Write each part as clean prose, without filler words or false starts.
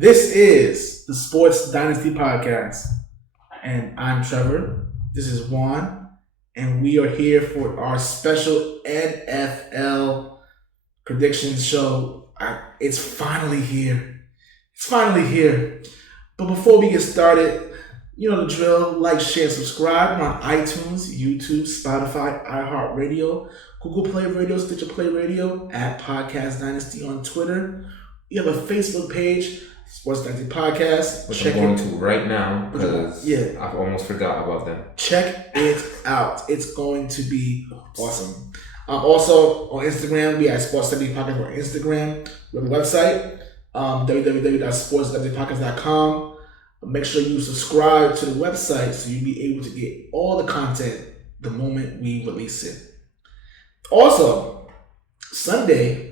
This is the Sports Dynasty Podcast, and I'm Trevor. This is Juan, and we are here for our special NFL predictions show. It's finally here. But before we get started, you know the drill. Like, share, subscribe. We're on iTunes, YouTube, Spotify, iHeartradio, Google Play Radio, Stitcher Play Radio, at Podcast Dynasty on Twitter. You have a Facebook page, Sports Dynasty Podcast. Which I'm going to right now because I've almost forgot about them. Check it out. It's going to be awesome. Also, on Instagram, we have Sports Dynasty Podcast on Instagram. We have a website, www.sportsdynastypodcast.com. Make sure you subscribe to the website so you'll be able to get all the content the moment we release it. Also, Sunday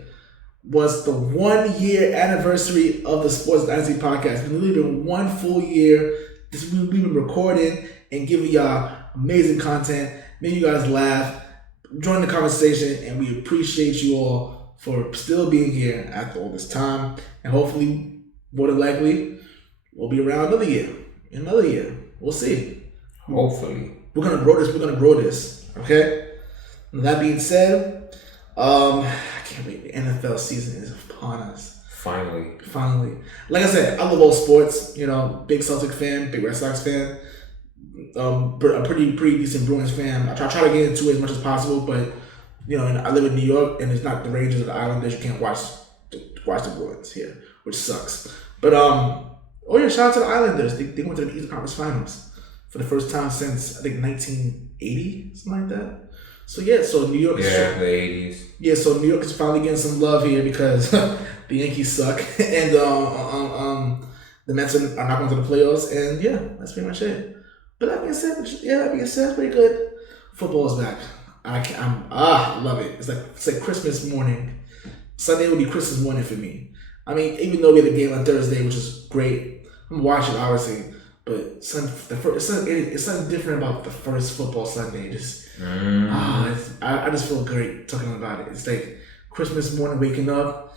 was the 1 year anniversary of the Sports Dynasty Podcast. It's literally been 1 full year. We've been recording and giving y'all amazing content, making you guys laugh, join the conversation, and we appreciate you all for still being here after all this time. And hopefully, more than likely, we'll be around another year. We'll see. Hopefully. We're gonna grow this. Okay? And that being said, I can't wait. The NFL season is upon us. Finally. Like I said, I love all sports. You know, big Celtic fan, big Red Sox fan. A pretty decent Bruins fan. I try to get into it as much as possible, but you know, I live in New York, and it's not the Rangers or the Islanders. You can't watch the Bruins here, which sucks. But shout out to the Islanders. They went to the Eastern Conference Finals for the first time since I think 1980, something like that. So New York. The 80s. Yeah, so New York is finally getting some love here because the Yankees suck, and the Mets are not going to the playoffs, and that's pretty much it. But that being said, it's pretty good. Football is back. I love it. It's like Christmas morning. Sunday will be Christmas morning for me. I mean, even though we had a game on Thursday, which is great, I'm watching obviously. But it's something different about the first football Sunday. I just feel great talking about it. It's like Christmas morning, waking up,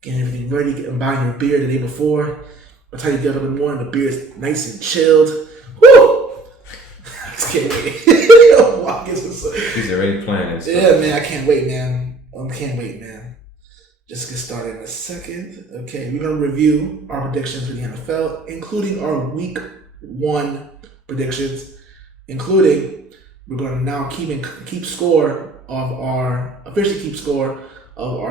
getting everything ready, buying your beer the day before. By the time you get up in the morning, the beer is nice and chilled. Woo! I just can't wait. He's already planning. Yeah, man, I can't wait, man. Just get started in a second. Okay, we're going to review our predictions for the NFL, including our Week 1 predictions, including we're going to now keep score of our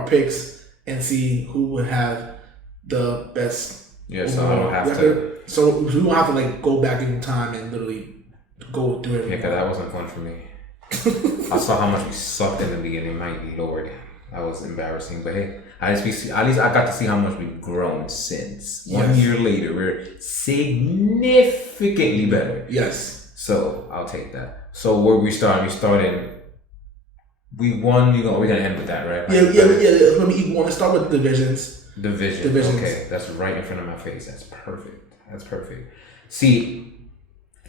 picks and see who would have the best. Yeah, so I don't have to. So we won't have to go back in time and literally go through everything. Yeah, because that wasn't fun for me. I saw how much we sucked in the beginning. My Lord, that was embarrassing. But hey, at least I got to see how much we've grown since. 1 year later, we're significantly better. Yes. So I'll take that. So where we starting? We won. We're gonna end with that, right? Yeah. It's gonna be equal. Let's start with divisions. Divisions. Okay, that's right in front of my face. That's perfect. See,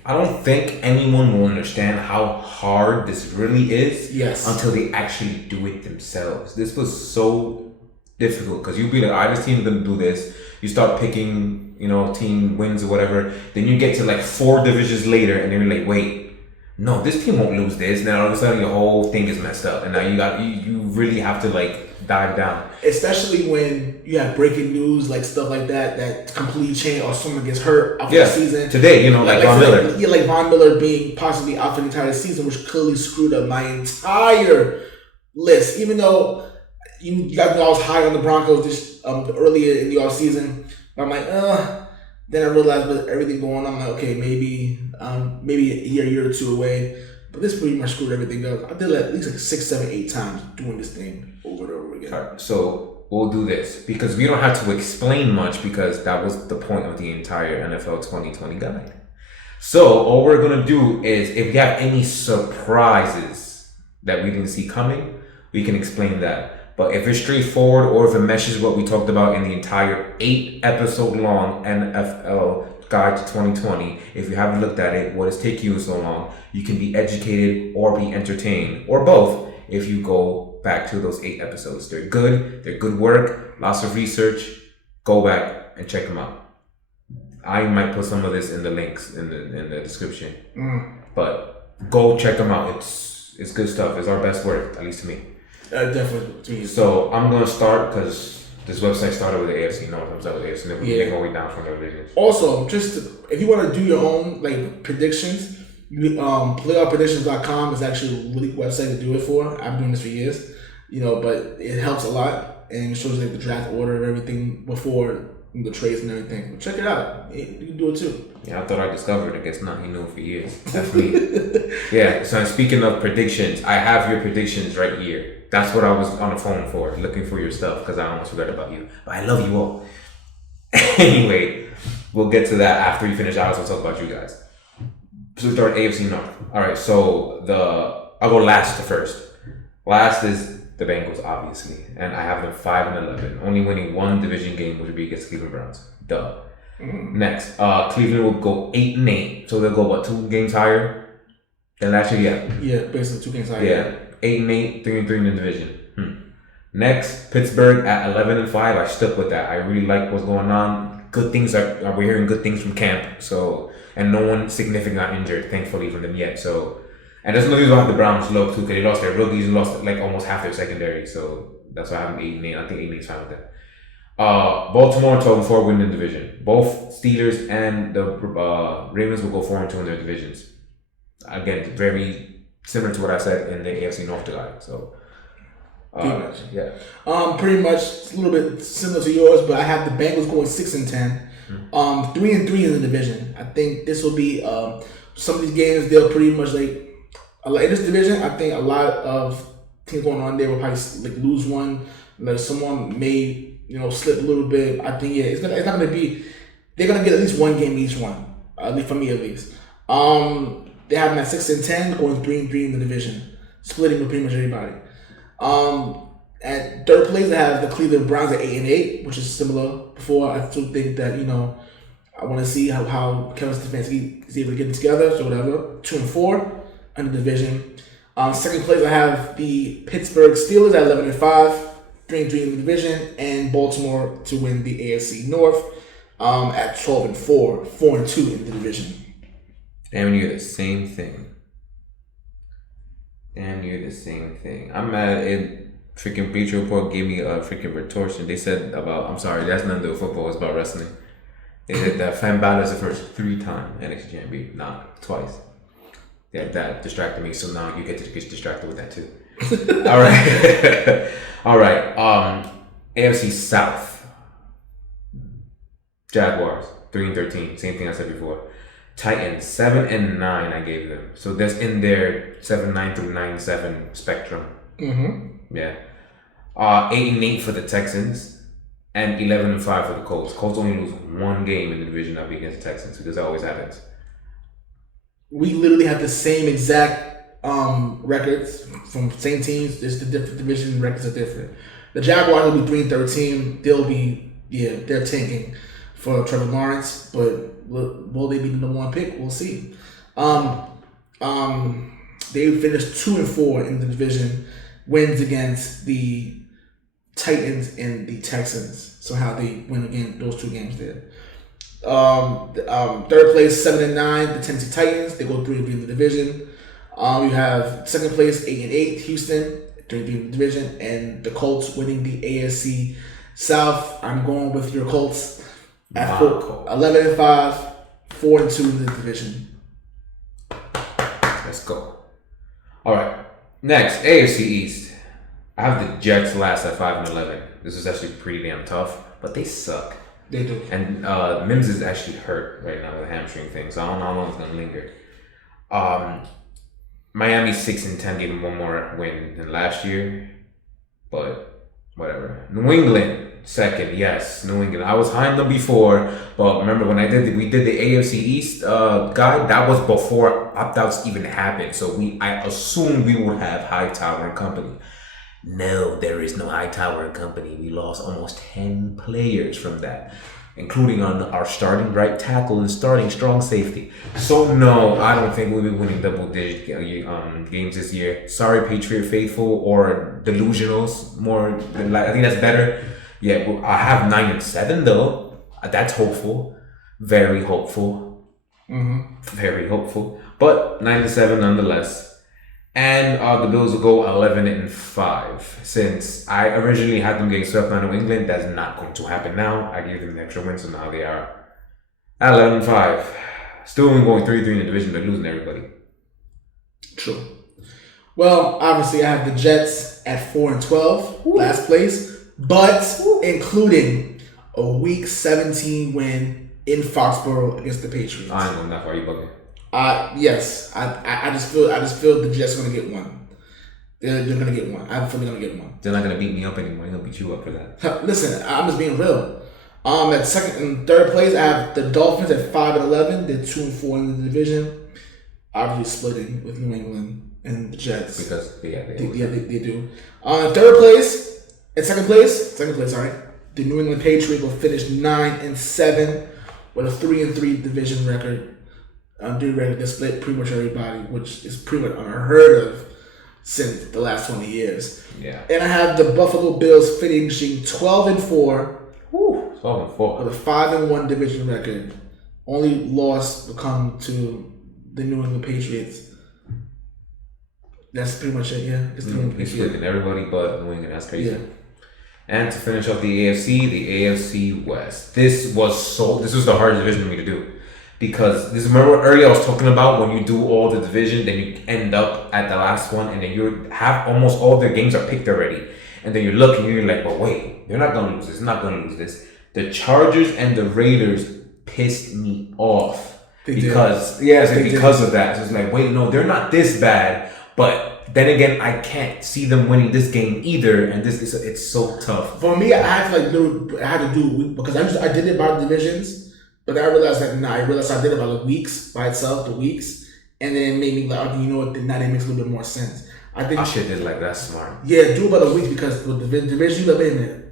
I don't think anyone will understand how hard this really is until they actually do it themselves. This was so difficult because you'll be like, this team's gonna do this. You start picking, team wins or whatever. Then you get to 4 divisions later, and then you're like, wait, no, this team won't lose this. Then all of a sudden, your whole thing is messed up, and now you really have to dive down. Especially when you have breaking news, stuff like that completely change, or someone gets hurt after the season. Today, like Von Miller. Yeah, like Von Miller being possibly out for the entire season, which clearly screwed up my entire list. Even though you guys know I was high on the Broncos earlier in the offseason, but I'm like, then I realized with everything going on, I'm like, okay, maybe a year or two away. But this pretty much screwed everything up. I did it at least 6, 7, 8 times doing this thing over and over again. Right, so we'll do this because we don't have to explain much because that was the point of the entire NFL 2020 guide. So all we're going to do is if we have any surprises that we didn't see coming, we can explain that. But if it's straightforward or if it meshes what we talked about in the entire 8-episode long NFL Guide to 2020, if you haven't looked at it, what has taken you so long, you can be educated or be entertained, or both, if you go back to those 8 episodes. They're good work, lots of research. Go back and check them out. I might put some of this in the links in the description. But go check them out. It's good stuff. It's our best work, at least to me. Definitely to me. So I'm gonna start because this website started with the AFC North. I'm started with the AFC North. We're going down from the divisions. Also, if you want to do your own like predictions, playoffpredictions.com is actually a really good website to do it for. I've been doing this for years, but it helps a lot and it shows like the draft order of everything before the trades and everything. Check it out. You can do it too. Yeah, I thought I discovered it. Guess not. He knew for years. That's me. Yeah. So speaking of predictions, I have your predictions right here. That's what I was on the phone for, looking for your stuff because I almost forgot about you. But I love you all. Anyway, we'll get to that after you finish. I'll also talk about you guys. So we start AFC North. All right. So I'll go last to first. Last is the Bengals, obviously, and I have them 5-11, only winning one division game, which would be against Cleveland Browns. Duh. Next, Cleveland will go 8-8, so they'll go 2 games higher than last year. Yeah, basically 2 games higher. Yeah, 8-8, 3-3 in the division. Next, Pittsburgh at 11-5. I stuck with that. I really like what's going on. Good things we're hearing good things from camp. So, and no one significant got injured, thankfully, from them yet. So. And there's no reason why the Browns low too, because they lost their rookies and lost like almost half their secondary. So that's why I have them 8-8. I think 8-8 is fine with that. Baltimore 12-4 win the division. Both Steelers and the Ravens will go 4-2 in their divisions. Again, very similar to what I said in the AFC North guy. So pretty much. Yeah. Pretty much a little bit similar to yours, but I have the Bengals going 6-10. 3-3 in the division. I think this will be some of these games they'll pretty much like. In this division, I think a lot of things going on there will probably like lose one. Like someone may slip a little bit. I think it's not gonna be. They're gonna get at least one game each one. At least for me, at least. They have them at 6-10, going 3-3 in the division, splitting with pretty much everybody. At third place, I have the Cleveland Browns at 8-8, which is similar. Before, I still think that I want to see how Kevin Stefanski is able to get them together. So whatever, 2-4. In the division. Second place, I have the Pittsburgh Steelers at 11-5, 3-3 in the division, and Baltimore to win the AFC North at 12-4, 4-2 in the division. Damn, you're the same thing. I'm mad at freaking Bleacher Report gave me a freaking retortion. They said I'm sorry, that's nothing to do with football, it's about wrestling. They said that Finn Balor is the first 3-time NXT champion, not twice. Yeah, that distracted me. So now you get to get distracted with that too. All right. All right. AFC South. Jaguars 3-13. Same thing I said before. Titans 7-9. I gave them. So that's in their 7-9 through 9-7 spectrum. Yeah. 8-8 for the Texans and 11-5 for the Colts. Colts only lose one game in the division that'll be against the Texans because that always happens. We literally have the same exact records from same teams. Just the different division records are different. The Jaguars will be 3-13. They're tanking for Trevor Lawrence, but will they be the number 1 pick? We'll see. They finished 2-4 in the division, wins against the Titans and the Texans. So how they win again those 2 games there. Third place 7-9, the Tennessee Titans. They go 3-3 in the division. You have second place 8-8, Houston, 3-3 in the division, and the Colts winning the AFC South. I'm going with your Colts at 11-5, 4-2 in the division. Let's go. All right. Next, AFC East. I have the Jets last at 5-11. This is actually pretty damn tough, but they suck. They do. And Mims is actually hurt right now with a hamstring thing, so I don't know how long it's gonna linger. Miami 6-10 gave him one more win than last year, but whatever. New England second, yes, New England. I was high on them before, but remember when we did the AFC East guide, that was before opt-outs even happened. So I assumed we would have Hightower and company. No, there is no Hightower and company. We lost almost 10 players from that, including on our starting right tackle and starting strong safety. So no, I don't think we'll be winning double-digit games this year. Sorry, Patriot faithful or delusionals. I think that's better. Yeah, I have 9-7 though. That's hopeful. Very hopeful. Very hopeful. But 9-7 nonetheless. And the Bills will go 11-5. Since I originally had them getting swept by New England, that's not going to happen now. I gave them an extra win, so now they are at 11-5. Still only going 3-3 in the division. They're losing everybody. True. Well, obviously, I have the Jets at 4-12, last place, but including a Week 17 win in Foxborough against the Patriots. I ain't going that far. You bugging? Yes. I just feel the Jets are gonna get one. They're gonna get one. I feel they're gonna get one. They're not gonna beat me up anymore. They're gonna beat you up for that. Listen, I'm just being real. At second and third place, I have the Dolphins at 5-11. They're 2-4 in the division. Obviously splitting with New England and the Jets. Because they do. Third place, at second place, sorry. The New England Patriots will finish 9-7 with a 3-3 division record. They split pretty much everybody, which is pretty much unheard of since the last 20 years. Yeah. And I have the Buffalo Bills finishing 12-4. 12-4. With a 5-1 division record. Only loss will come to the New England Patriots. That's pretty much it, yeah. It's the New England Patriots. Splitting everybody but New England. That's crazy. Yeah. And to finish off the AFC West. This was the hardest division for me to do. Because remember earlier I was talking about when you do all the division, then you end up at the last one, and then you have almost all their games are picked already. And then you're looking, and you're like, but wait, they're not going to lose this, not going to lose this. The Chargers and the Raiders pissed me off. Because of that. So it's like, wait, no, they're not this bad. But then again, I can't see them winning this game either. And it's so tough. For me, I had to do because I did it by divisions. But I realized I did it by the weeks by itself, the weeks, and then it made me like, okay, you know what? Now that makes a little bit more sense. I think I should did like that's smart. Yeah, do it by the weeks because with the division you live in,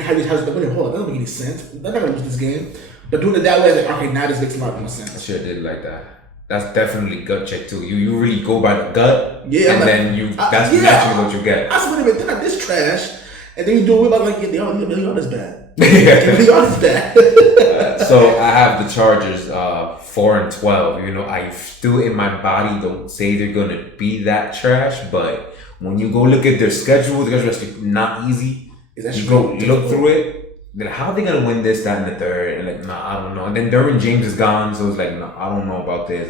how hold on, that doesn't make any sense. They're not gonna lose this game. But doing it that way, like, okay, now this makes a lot more sense. I should did like that. That's definitely gut check too. You really go by the gut, and then that's naturally what you get. I swear, they're not this trash, and then you do it by like they are this bad. They are this bad. So I have the Chargers 4-12. You know, I still in my body don't say they're gonna be that trash, but when you go look at their schedule is not easy. You go look through it. Then how are they gonna win this, that, and the third? And like, nah, I don't know. And then Derwin James is gone, so it's like, no, I don't know about this.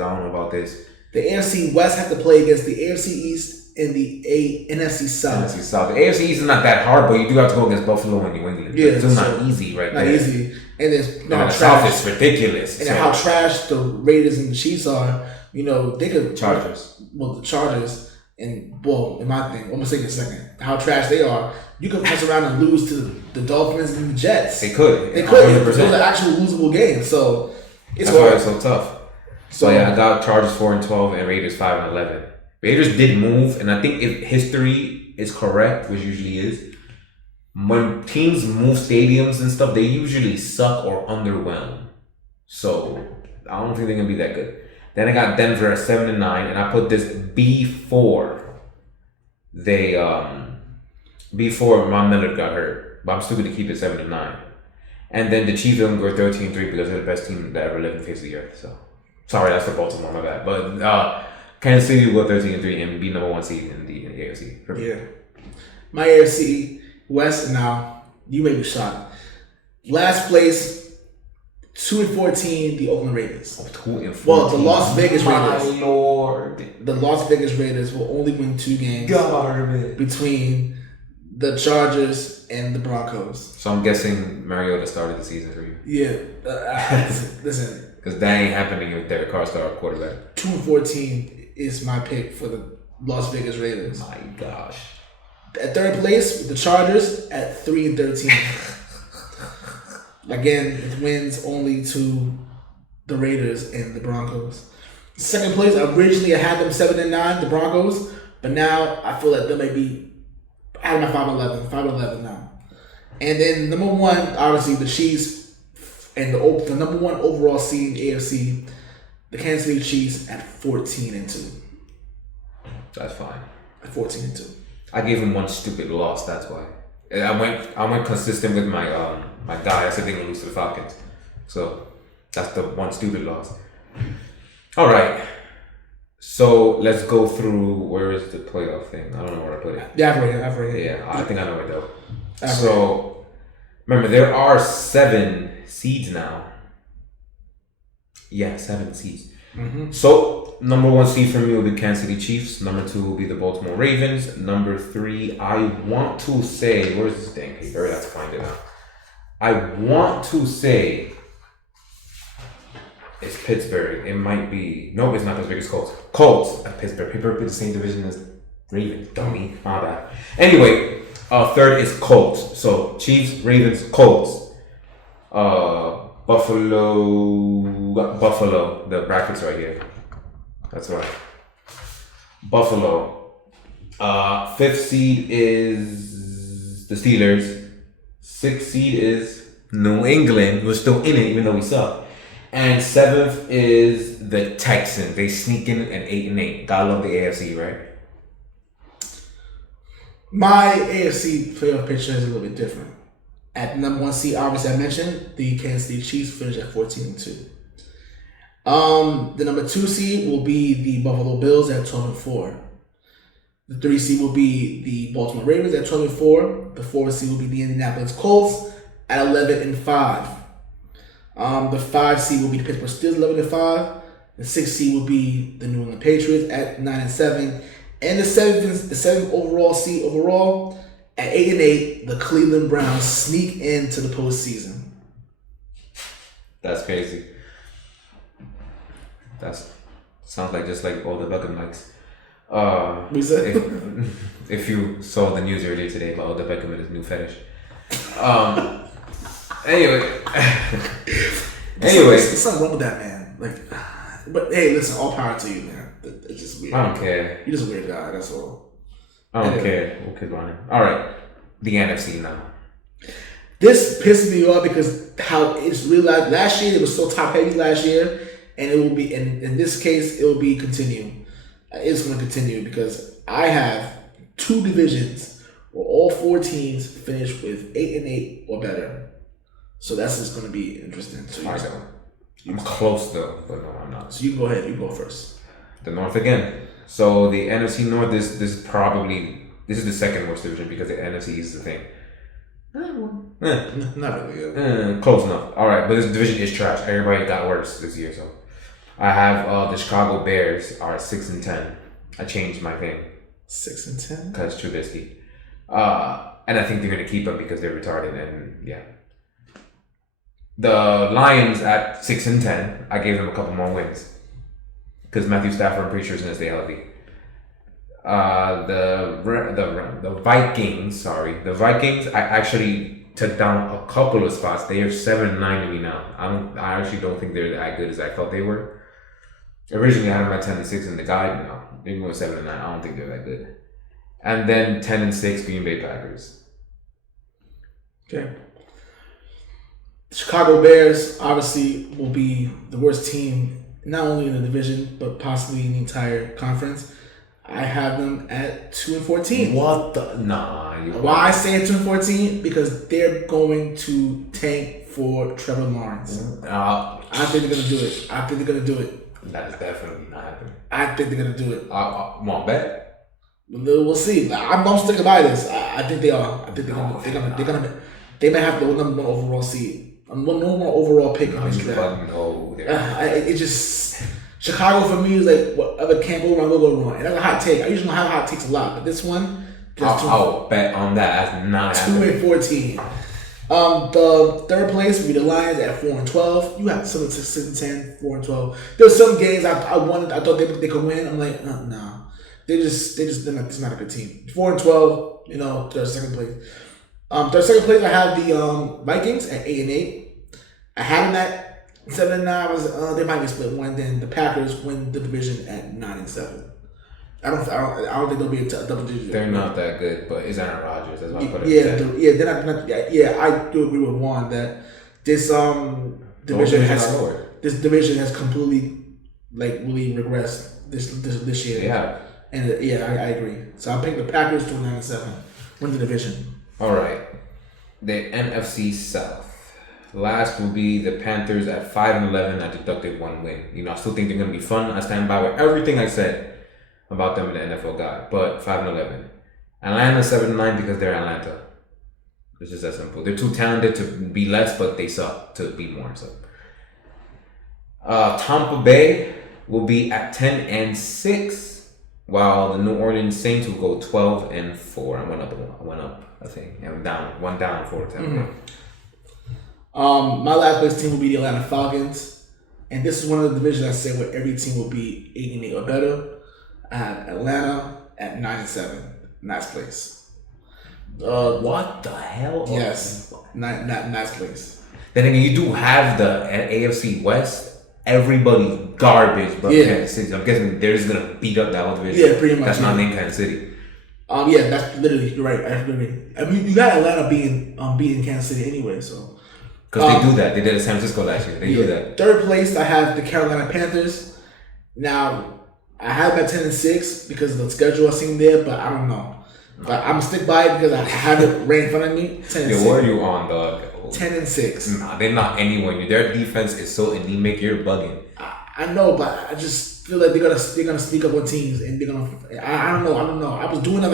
The AFC West have to play against the AFC East and the NFC South. The AFC East is not that hard, but you do have to go against Buffalo and New England. Yeah, it's still not easy right now. Not easy. And the South is ridiculous. And how trash the Raiders and the Chiefs are, you know, they could... Chargers. Well, the Chargers, and, well, in my thing, I'm going to say in a second, how trash they are, you could pass around and lose to the Dolphins and the Jets. They could. 100%. Those are actual losable games, so it's hard. That's why it's so tough. So yeah, I got Chargers 4-12 and Raiders 5-11. Raiders did move, and I think if history is correct, which usually is, when teams move stadiums and stuff, they usually suck or underwhelm. So I don't think they're gonna be that good. Then I got Denver at 7-9, and I put this before Ron Miller got hurt, but I'm still going to keep it 7-9. And then the Chiefs are going to go 13-3 because they're the best team that ever lived in the face of the earth. So sorry, that's for Baltimore, my bad. But Kansas City will go 13-3 and be number one seed in the AFC. Yeah, my AFC West. Now you may be shocked. Last place. 2-14, the Oakland Raiders. 2-14. Well, the Las Vegas Raiders. My Lord. The Las Vegas Raiders will only win 2 games between the Chargers and the Broncos. So I'm guessing Mariota started the season for you. Yeah. Listen. Because that ain't happening if Derek Carr started quarterback. 2-14 is my pick for the Las Vegas Raiders. My gosh. At third place, with the Chargers at 3-13. Again, it wins only to the Raiders and the Broncos. Second place, originally I had them 7-9, the Broncos, but now I feel like they may be out of my 5-11 now. And then number one, obviously the Chiefs and the number one overall seed in AFC, the Kansas City Chiefs at 14-2. That's fine. At 14-2. I gave him one stupid loss. That's why. I went consistent with my my guy. I said they're gonna lose to the Falcons. So That's the one stupid loss. All right. So let's go through. Where is the playoff thing? I don't know where I put it. Yeah, I've read it. Yeah, I think I know where though. So remember, there are 7 seeds now. Yeah, 7 seeds. Mm-hmm. So number 1 seed for me will be Kansas City Chiefs. Number 2 will be the Baltimore Ravens. Number 3, I want to say, where's this dang paper? I have to find it out. I want to say it's Pittsburgh. It might be. No, it's not Pittsburgh. It's Colts. Colts at Pittsburgh. Pittsburgh is the same division as Ravens. Dummy. My bad. Anyway, 3rd is Colts. So Chiefs, Ravens, Colts. Buffalo. The brackets right here. That's right. Buffalo. 5th seed is the Steelers. 6th seed is New England. We're still in it, even though we suck. And 7th is the Texans. They sneak in at 8-8. Gotta love the AFC, right? My AFC playoff picture is a little bit different. At number 1 seed, obviously I mentioned the Kansas City Chiefs finished at 14-2. The number 2 seed will be the Buffalo Bills at 12-4. The 3 seed will be the Baltimore Ravens at 12-4. The 4 seed will be the Indianapolis Colts at 11-5. The 5 seed will be the Pittsburgh Steelers 11-5. The 6 seed will be the New England Patriots at 9-7. And the 7th overall seed at 8-8, the Cleveland Browns sneak into the postseason. That's crazy. Sounds like just like all the Beckham likes. If you saw the news earlier today about Odell Beckham and his new fetish. Anyway, there's something wrong with that man. But hey, listen, all power to you, man. It's just weird. I don't care. You're just a weird guy. That's all. I don't care. We'll keep on it. All right, the NFC now. This pisses me off because how it's realized last year it was so top heavy last year, and it will be in this case it will be continuing. It's going to continue because I have 2 divisions where all 4 teams finish with 8-8 or better. So that's just going to be interesting. So I'm close though, but no, I'm not. So you go ahead. You go first. The North again. So the NFC North, this is the second worst division because the NFC East is the thing. Not really. Close enough. All right, but this division is trash. Everybody got worse this year. So I have the Chicago Bears are 6-10. I changed my thing. 6-10. Because Trubisky. And I think they're gonna keep them because they're retarded and yeah. The Lions at 6-10. I gave them a couple more wins because Matthew Stafford, I'm pretty sure, is gonna stay healthy. The Vikings. Sorry, the Vikings. I actually took down a couple of spots. They are 7-9 to me now. I actually don't think they're that good as I thought they were. Originally, I had them at 10-6 in the guide. No, they're going 7-9. I don't think they're that good. And then 10-6 Green Bay Packers. Okay. The Chicago Bears obviously will be the worst team, not only in the division, but possibly in the entire conference. I have them at 2-14. What the? Nah. Why I say at 2-14? Because they're going to tank for Trevor Lawrence. I think they're going to do it. That is definitely not happening. I think they're going to do it. Want bet? We'll see. I'm sticking by this. I think they are. I think they're gonna. They might have the number 1 overall seed. One more overall pick in this draft. It just Chicago for me is like whatever can't go wrong will go wrong. And that's a hot take. I usually don't have hot takes a lot, but this one, I'll bet on that. That's not happening. 2-14. The 3rd place would be the Lions at 4-12. You have some 6-10, 4-12. There's some games I thought they could win. I'm like, no. They're not a good team. 4-12, they're 2nd place. Third, 2nd place, I have the Vikings at 8-8. I had them at 7-9. They might be split one. Then the Packers win the division at 9-7. I don't think they'll be a double digit. They're not that good, but it's Aaron Rodgers. That's what I put it. They're not. Yeah, I do agree with Juan that this division has completely really regressed this year. Yeah. And I agree. So I pick the Packers to 9-7, win the division. All right, the NFC South. Last will be the Panthers at 5-11. I deducted 1 win. I still think they're gonna be fun. I stand by with everything I said about them in the NFL guide. But 5-11. Atlanta 7-9 because they're Atlanta. It's just that simple. They're too talented to be less, but they suck to be more. So, Tampa Bay will be at 10-6, while the New Orleans Saints will go 12-4. I went up. I think, and one down for Tampa Bay. My last place team will be the Atlanta Falcons, and this is one of the divisions I say where every team will be 8-8 or better. I have Atlanta at 9-7, nice place. What the hell? Yes, nice place. Then again, you do have the AFC West. Everybody's garbage, but Kansas City. I'm guessing they're just gonna beat up that whole division. Yeah, pretty much. That's not named Kansas City. Yeah, that's literally, you're right. I mean, you got Atlanta beating Kansas City anyway, so. Because they do that. They did it in San Francisco last year. They do that. Third place, I have the Carolina Panthers. Now, I have them at 10-6 because of the schedule I seen there, but I don't know. But I'm gonna stick by it because I have it right in front of me. 10-6. Yeah, what are you on, dog? 10-6. Nah, they're not anywhere. Their defense is so anemic. You're bugging. I know, but I just feel like they're gonna speak up on teams and they're gonna. I don't know. I was doing it.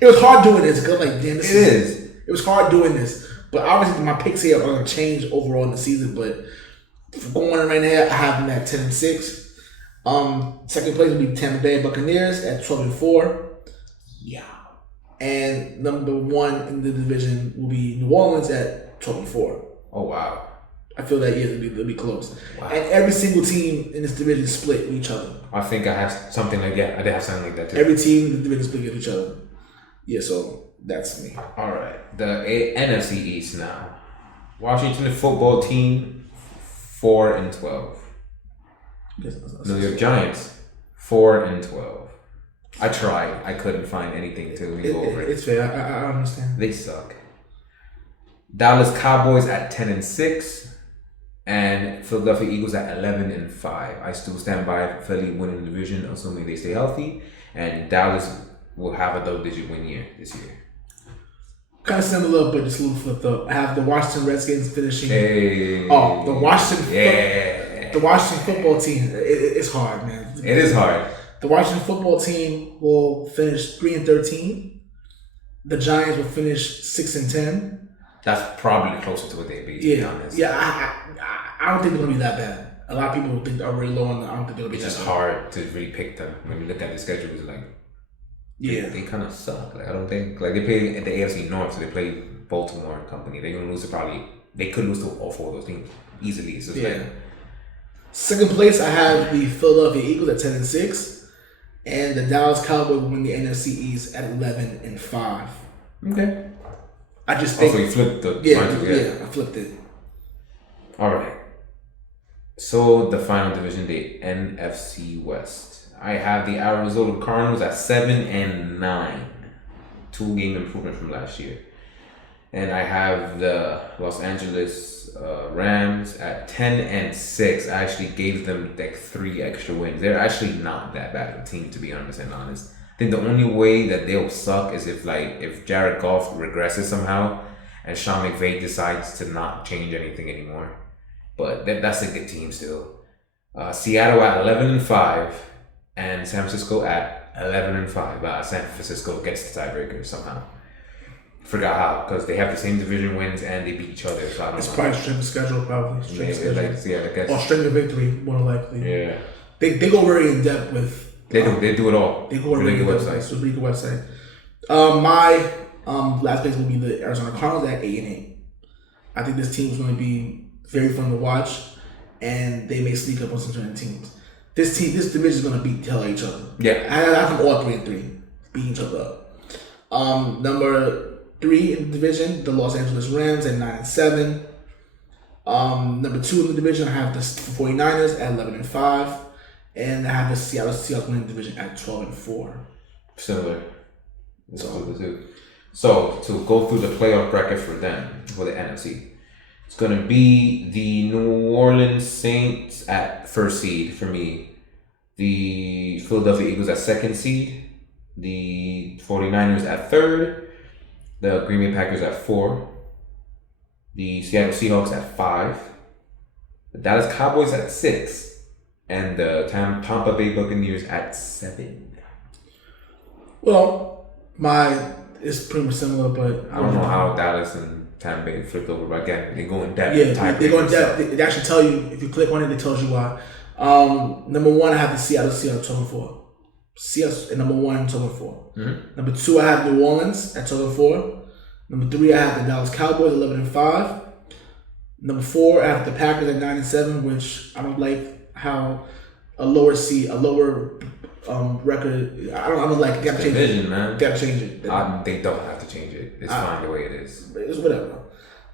It was hard doing this because like, damn, it was hard doing this. But obviously, my picks here are gonna change overall in the season. But going right now, I have them at 10-6. Second place will be Tampa Bay Buccaneers at 12-4. Yeah. And number 1 in the division will be New Orleans at 12-4. Oh wow! I feel that they'll be close. Wow. And every single team in this division is split with each other. I think I have something like that. I did have something like that too. Every team in the division is split with each other. Yeah, so that's me. All right, the NFC East now. Washington football team 4-12. New York Giants 4-12. I tried. I couldn't find anything to go over it. It's fair. I understand. They suck. Dallas Cowboys at 10-6, and Philadelphia Eagles at 11-5. I still stand by Philly winning the division, assuming they stay healthy, and Dallas will have a double-digit win year this year. Kind of similar, but just a little flipped up. I have the Washington Redskins finishing. Hey. Oh, the Washington. Yeah. The Washington football team. It's hard, man. It is hard. The Washington football team will finish 3-13. The Giants will finish 6-10. That's probably closer to what they be. To be honest. Yeah. I don't think they're gonna be that bad. A lot of people think they're really low, and I don't think they're gonna be. It's that just bad. hard to really pick them when you look at the schedule. It's like, they kind of suck. Like I don't think they play at the AFC North, so they play Baltimore and company. They're gonna lose to they could lose to all 4 of those teams easily. It's just like. Second place, I have the Philadelphia Eagles at 10-6, and the Dallas Cowboys will win the NFC East at 11-5. Okay. I just think. Also, you flipped the. Yeah, I flipped it. All right. So the final division, the NFC West. I have the Arizona Cardinals at 7-9, 2-game improvement from last year, and I have the Los Angeles Rams at 10-6. I actually gave them like 3 extra wins. They're actually not that bad of a team, to be 100% honest. I think the only way that they'll suck is if Jared Goff regresses somehow and Sean McVay decides to not change anything anymore. But that's a good team still. Seattle at 11-5 and San Francisco at 11-5. San Francisco gets the tiebreaker somehow. Forgot how, because they have the same division wins and they beat each other. So I don't know. It's probably strength of schedule, probably. Or strength of victory, more likely. Yeah. They go very in depth with. They do it all. They go really good website. It's a really good website. My last place will be the Arizona Cardinals at 8-8. I think this team is going to be very fun to watch, and they may sneak up on some certain teams. This division is going to beat the hell out of each other. Yeah, I think all 3-3 beat each other up. Number 3 in the division, the Los Angeles Rams at 9-7. Number 2 in the division, I have the 49ers at 11-5. And I have the Seattle Seahawks winning the division at 12-4. Similar. So to go through the playoff bracket for them, for the NFC, it's going to be the New Orleans Saints at 1st seed for me. The Philadelphia Eagles at 2nd seed. The 49ers at 3rd. The Green Bay Packers at 4. the Seattle Seahawks at 5, the Dallas Cowboys at 6, and the Tampa Bay Buccaneers at 7. Well, it's pretty much similar, but I don't know how Dallas and Tampa Bay flipped over, but again, they go in depth. Yeah, they go in depth. They actually tell you, if you click on it, it tells you why. Number 1, I have the Seattle 12-4. Seattle at number 1, 12-4. Mm-hmm. Number 2, I have New Orleans at 12-4. Number 3, I have the Dallas Cowboys 11-5. Number 4, I have the Packers at 9-7, which I don't like how a lower record. I don't like. Got to change division, it, man. Got to change it. They don't have to change it. It's fine the way it is. It's whatever.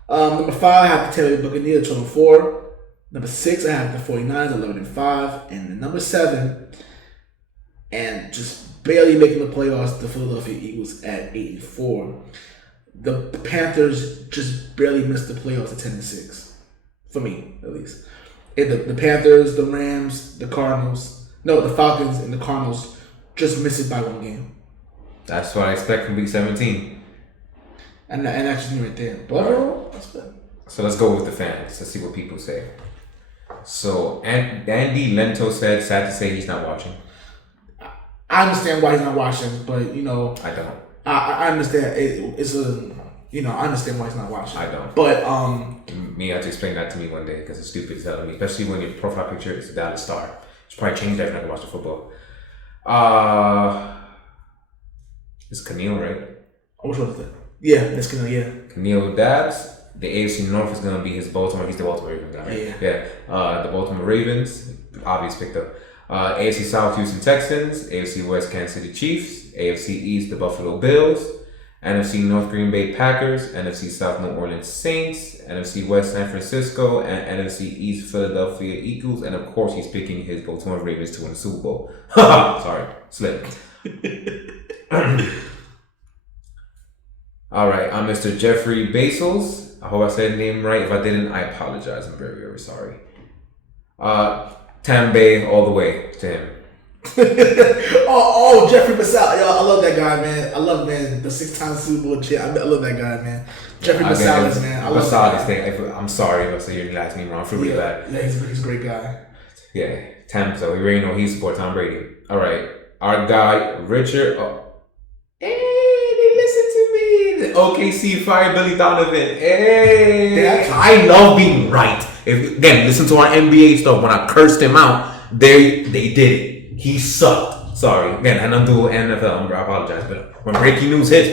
Number 5, I have the Tampa Bay Buccaneers 12-4. Number 6, I have the 49ers 11-5, and the number 7, and just barely making the playoffs, the Philadelphia Eagles at 8-4. The Panthers just barely missed the playoffs at 10-6, for me at least. The Panthers, the Rams, the Falcons and the Cardinals just miss it by 1 game. That's what I expect from Week 17. And that's just right there. But overall, that's good. So let's go with the fans. Let's see what people say. So Andy Lento said, sad to say he's not watching. I understand why he's not watching, but I don't. I understand I understand why he's not watching. I don't. But me had to explain that to me one day because it's stupid telling me, especially when your profile picture is a Dallas Star. You should probably change that if you're not gonna watch the football. It's Keneal, right? Which one is that? Yeah, it's Keneal. Yeah. Keneal Dabs. The AFC North is gonna be his Baltimore. He's the Baltimore Ravens guy, right? Yeah. The Baltimore Ravens, obvious picked up. AFC South, Houston Texans. AFC West, Kansas City Chiefs. AFC East, the Buffalo Bills. NFC North, Green Bay Packers. NFC South, New Orleans Saints. NFC West, San Francisco. And NFC East, Philadelphia Eagles. And of course, he's picking his Baltimore Ravens to win the Super Bowl. Sorry, slip. All right, I'm Mr. Jeffrey Basils. I hope I said the name right. If I didn't, I apologize. I'm very, very sorry. Tambay all the way to him. Jeffrey Basal. Yo, I love that guy, man. I love, man, the 6-time Super Bowl champ. I love that guy, man. Jeffrey Basalis, man. I love that guy. I'm sorry if I say your last name wrong. I feel really bad. Yeah, he's a great guy. Yeah, so we already know he supports Tom Brady. All right, our guy, Richard. Hey, they listen to me. The OKC fire Billy Donovan. Hey, I love being right. Again, listen to our NBA stuff. When I cursed him out, they did it. He sucked. Sorry. Again, I don't do NFL. I apologize. But when breaking news hits.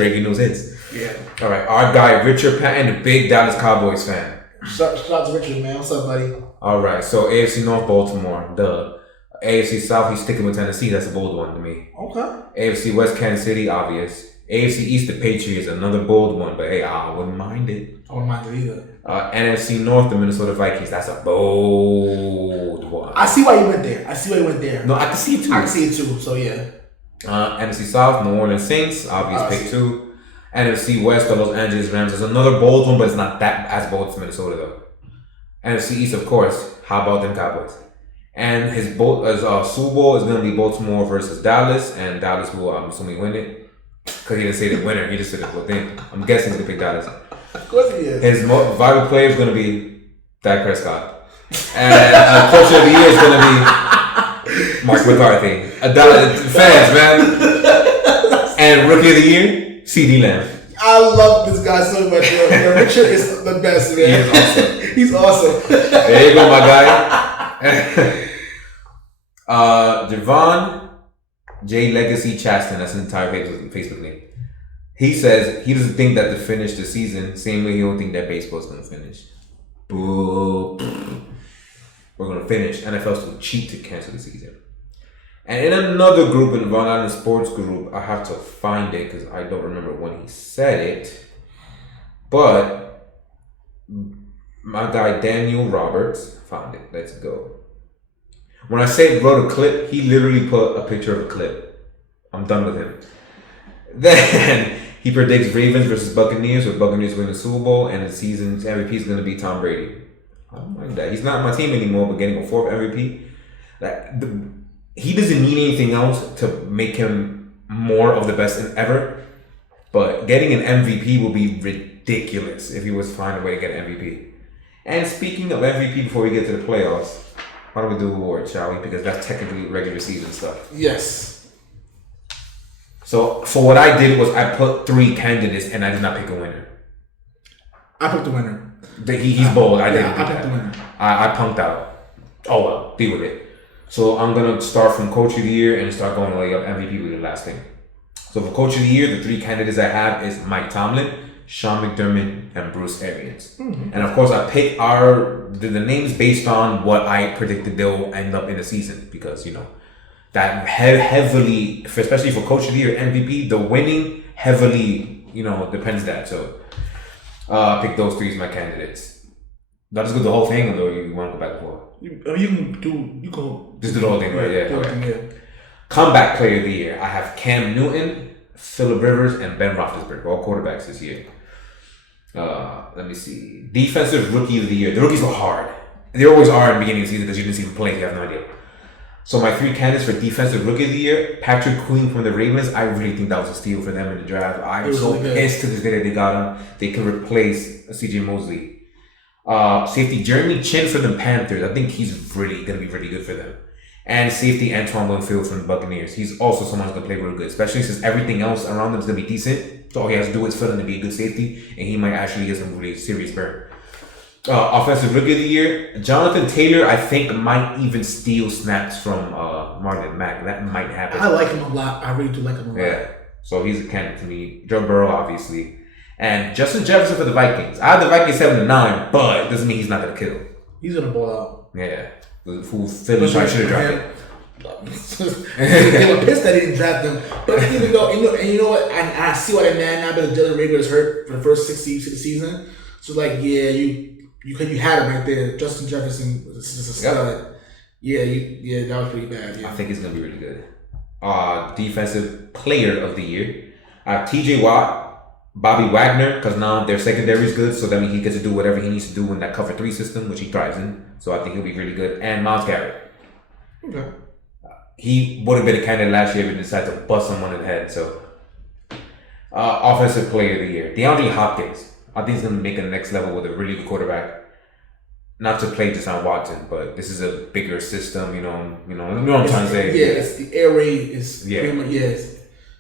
Yeah. All right. Our guy, Richard Patton, the big Dallas Cowboys fan. Shout out to Richard, man. What's up, buddy? All right. So, AFC North, Baltimore. The AFC South, he's sticking with Tennessee. That's a bold one to me. Okay. AFC West, Kansas City, obvious. AFC East, the Patriots, another bold one. But, hey, I wouldn't mind it. I wouldn't mind it either. NFC North, the Minnesota Vikings. That's a bold one. I see why you went there. No, I can see it too. So, yeah. NFC South, New Orleans Saints. Obvious pick too. NFC West, the Los Angeles Rams. Is another bold one, but it's not that as bold as Minnesota, though. NFC East, of course. How about them Cowboys? And his Super Bowl is going to be Baltimore versus Dallas. And Dallas will, I'm assuming, win it. Because he didn't say the winner. He just said the whole thing. I'm guessing he's going to pick Dallas. Of course he is. His vital player is going to be Dak Prescott. And coach of the year is going to be Mark McCarthy. Fans, man. And rookie of the year, CD Lamb. I love this guy so much. Richard is the best, man. He's awesome. There you go, my guy. Javon J. Legacy Chaston, that's an entire Facebook name. He says he doesn't think that to finish the season, same way he don't think that baseball's going to finish. Boo. We're going to finish. NFL's too cheap to cancel the season. And in another group, in the Long Island Sports group, I have to find it because I don't remember when he said it. But my guy Daniel Roberts found it. Let's go. When I say wrote a clip, he literally put a picture of a clip. I'm done with him. Then he predicts Ravens versus Buccaneers, where Buccaneers win the Super Bowl, and the season's MVP is going to be Tom Brady. I don't mind that. He's not my team anymore, but getting a 4th MVP, he doesn't need anything else to make him more of the best ever. But getting an MVP will be ridiculous if he was to find a way to get MVP. And speaking of MVP, before we get to the playoffs, why don't we do awards, shall we? Because that's technically regular season stuff. Yes. So what I did was I put 3 candidates and I did not pick a winner. I picked the winner. He's bold. I didn't. I picked the winner. I punked out. Oh well, deal with it. So I'm gonna start from Coach of the Year and start going way up MVP with the last thing. So for Coach of the Year, the 3 candidates I have is Mike Tomlin, Sean McDermott, and Bruce Arians. Mm-hmm. And of course, I picked the names based on what I predicted they'll end up in the season because that heavily, especially for Coach of the Year MVP, the winning heavily depends that. So pick those 3 as my candidates. I'll just go the whole thing, or you want to go back and forth? You can just do the whole thing, right? Yeah. Okay. Comeback Player of the Year. I have Cam Newton, Phillip Rivers, and Ben Roethlisberger, all quarterbacks this year. Let me see. Defensive Rookie of the Year. The rookies were hard. They always are in the beginning of the season because you didn't see them play. You have no idea. So my 3 candidates for Defensive Rookie of the Year, Patrick Queen from the Ravens. I really think that was a steal for them in the draft. I'm so pissed to this day that they got him. They can replace CJ Mosley. Safety Jeremy Chin for the Panthers. I think he's really going to be really good for them. And safety Antoine Winfield from the Buccaneers. He's also someone who's going to play really good, especially since everything else around them is going to be decent. So all he has to do is fill in to be a good safety, and he might actually get some really serious burn. Offensive Rookie of the Year, Jonathan Taylor, I think might even steal snaps from Marlon Mack. That might happen. I like him a lot. I really do like him a lot. Yeah. So he's a candidate to me. Joe Burrow, obviously. And Justin Jefferson for the Vikings. I have the Vikings 7-9, but it doesn't mean he's not going to kill. He's going to ball out. Yeah. Who Philly should have dropped him. They were pissed that he didn't draft them. But even though, and you know what? I see why that man now, but Jalen Reagor is hurt for the first 6 weeks of the season. So, like, yeah, you had him right there. Justin Jefferson was just a stud. Yep. Yeah, that was pretty bad. Yeah. I think it's going to be really good. Defensive Player of the Year. I have TJ Watt, Bobby Wagner, because now their secondary is good, so that means he gets to do whatever he needs to do in that cover 3 system, which he thrives in. So I think he'll be really good. And Myles Garrett. Okay. He would have been a candidate last year if he decided to bust someone in the head. So, Offensive Player of the Year. DeAndre Hopkins. I think he's going to make it the next level with a really good quarterback. Not to play Deshaun Watson, but this is a bigger system, you know what I'm trying to say. Yeah, it's the air raid is pretty much, it's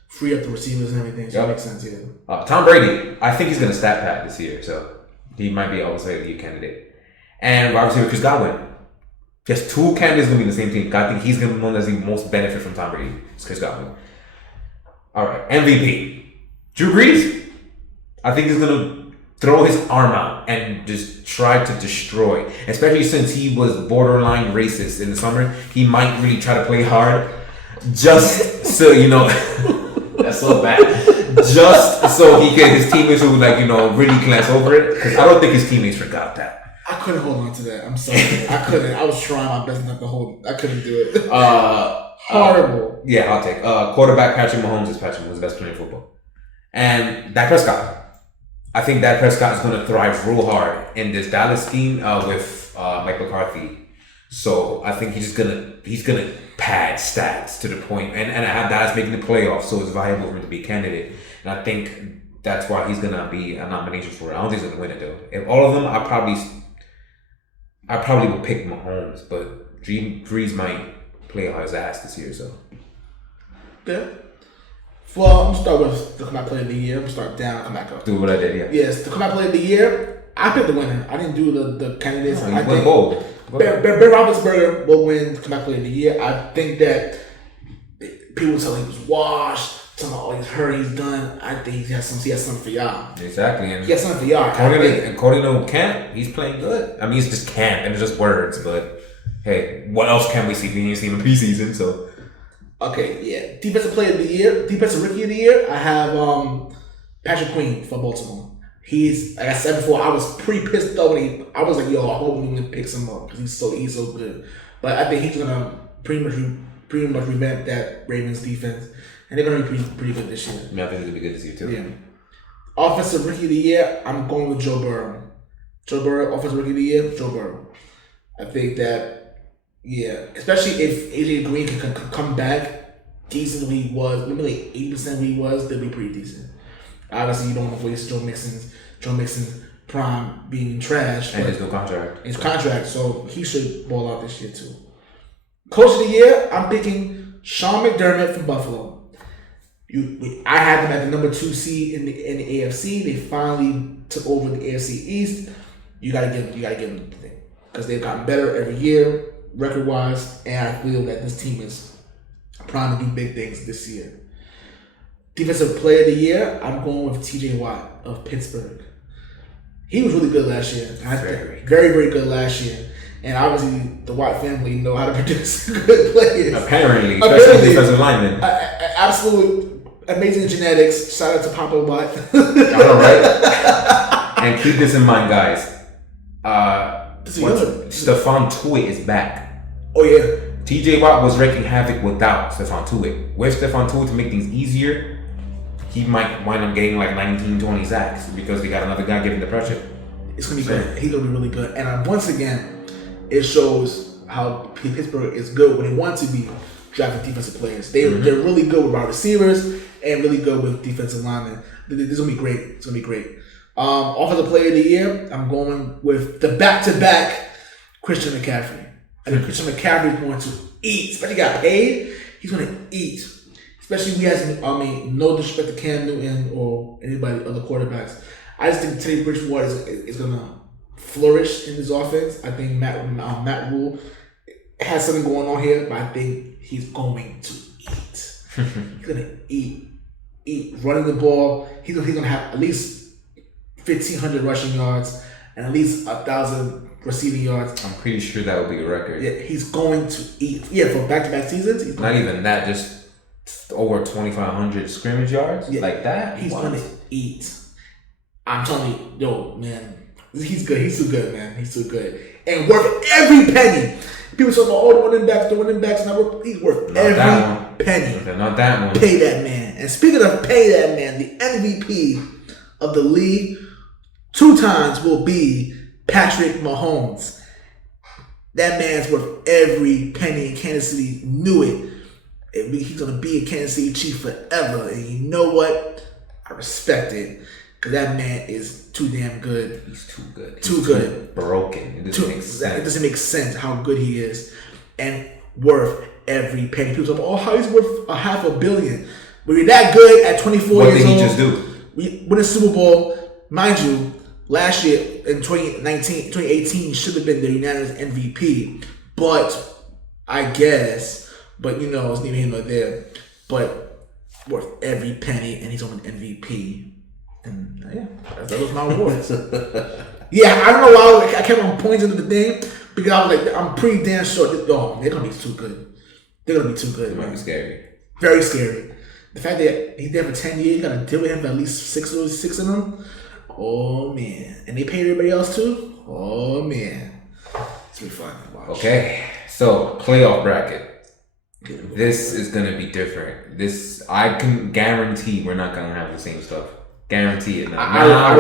free up the receivers and everything, so it makes sense, yeah. Tom Brady, I think he's going to stat pad this year, so he might be also a lead candidate. And wide receiver Chris Godwin. Just 2 candidates going to be in the same team. I think he's going to be the one that's the most benefit from Tom Brady. It's Chris Godwin. All right, MVP. Drew Brees. I think he's going to throw his arm out and just try to destroy. Especially since he was borderline racist in the summer. He might really try to play hard. Just so, that's so bad. Just so his teammates would really glance over it. Because I don't think his teammates forgot that. I couldn't hold on to that. I'm sorry. I couldn't. I was trying my best not to hold. I couldn't do it. Horrible. Yeah, I'll take. Quarterback Patrick Mahomes is the best player in football. And Dak Prescott. I think Dak Prescott is going to thrive real hard in this Dallas scheme with Mike McCarthy. So I think he's gonna pad stats to the point, and I have Dallas making the playoffs, so it's viable for him to be a candidate. And I think that's why he's gonna be a nomination for it. I don't think he's gonna win it though. If all of them, I probably would pick Mahomes, but Brees might play on his ass this year. So yeah. Well, I'm gonna start with the comeback player of the year. I'm gonna start down, come back up. Do what I did, yeah. Yes, the comeback player of the year. I picked the winner. I didn't do the candidates. No, I think bold. Ben Roethlisberger will win the comeback player of the year. I think that people tell he was washed. Talking about, he's hurt, he's done. I think he has something for y'all. Exactly. And he has something for y'all. According to Camp, he's playing good. I mean, it's just Camp and it's just words, but hey, what else can we see? We didn't see him in preseason, so. Okay, yeah. Defensive player of the year, defensive rookie of the year, I have Patrick Queen for Baltimore. He's, like I said before, I was pretty pissed though when I was like, yo, I hope we can pick him up because he's so good. But I think he's gonna pretty much revamp that Ravens defense. And they're going to be pretty good this year. Yeah, I think they're going to be good this year, too. Yeah. Offensive Rookie of the Year, I'm going with Joe Burrow. Offensive Rookie of the Year, Joe Burrow. I think that, especially if AJ Green can come back decent where he was, maybe like 80% where he was, they'll be pretty decent. Obviously, you don't want to waste Joe Mixon's prime being trash. And there's no contract. His contract, so he should ball out this year too. Coach of the year, I'm picking Sean McDermott from Buffalo. I had them at the number 2 seed in the AFC. They finally took over the AFC East. You gotta give them the thing because they've gotten better every year, record wise, and I feel that this team is primed to do big things this year. Defensive Player of the Year, I'm going with T.J. Watt of Pittsburgh. He was really good last year. Very, very good last year. And obviously, the Watt family know how to produce good players. Apparently, especially defensive linemen. Absolute amazing genetics. Shout out to Papa Watt. I know, right? And keep this in mind, guys. Stephon Tuitt is back. Oh, yeah. TJ Watt was wreaking havoc without Stephon Tuitt. With Stephon Tuitt to make things easier, he might wind up getting like 19, 20 sacks because they got another guy giving the pressure. It's going to be good. He's going to be really good. And once again, it shows how Pittsburgh is good when they want to be drafting defensive players. They're really good with wide receivers and really good with defensive linemen. This is going to be great. It's going to be great. Offensive Player of the Year, I'm going with the back-to-back Christian McCaffrey. I think Christian McCaffrey is going to eat. Especially got paid, he's going to eat. Especially we has, no disrespect to Cam Newton or anybody other quarterbacks. I just think Teddy Bridgewater is going to flourish in this offense. I think Matt Rule has something going on here, but I think he's going to eat. He's going to eat running the ball. He's going to have at least 1,500 rushing yards and at least 1,000 receiving yards. I'm pretty sure that will be a record. Yeah, he's going to eat. Yeah, for back-to-back seasons. He's not even that, just over 2,500 scrimmage yards like that. He's going to eat. I'm telling you, yo, man, he's good. He's too good, man. He's too good. And worth every penny. People talk about, the running backs. He's worth every penny. Not that one. Pay that man. And speaking of pay that man, the MVP of the league 2 times will be Patrick Mahomes. That man's worth every penny in Kansas City. Knew it. He's going to be a Kansas City Chief forever. And you know what? I respect it. Because that man is too damn good. He's too good. Too good. Broken. It doesn't make sense. It doesn't make sense how good he is. And worth every penny. People talk about, how he's worth $500 million. When you're that good at 24 years old. What did he just do? We win a Super Bowl. Mind you, last year in 2018, he should have been the unanimous MVP. But I guess, it's neither here nor there. But worth every penny, and he's on an MVP. And that was my awards. I don't know why I kept on pointing to the thing because I was like, I'm pretty damn sure they're gonna be too good. They're gonna be too good. It might be scary. Very scary. The fact that he's there for 10 years, you gotta deal with him for at least six of them. Oh man. And they paid everybody else too? Oh man. It's gonna be fun to watch. Okay. So playoff bracket. This is gonna be different. I can guarantee we're not gonna have the same stuff. Guarantee it. I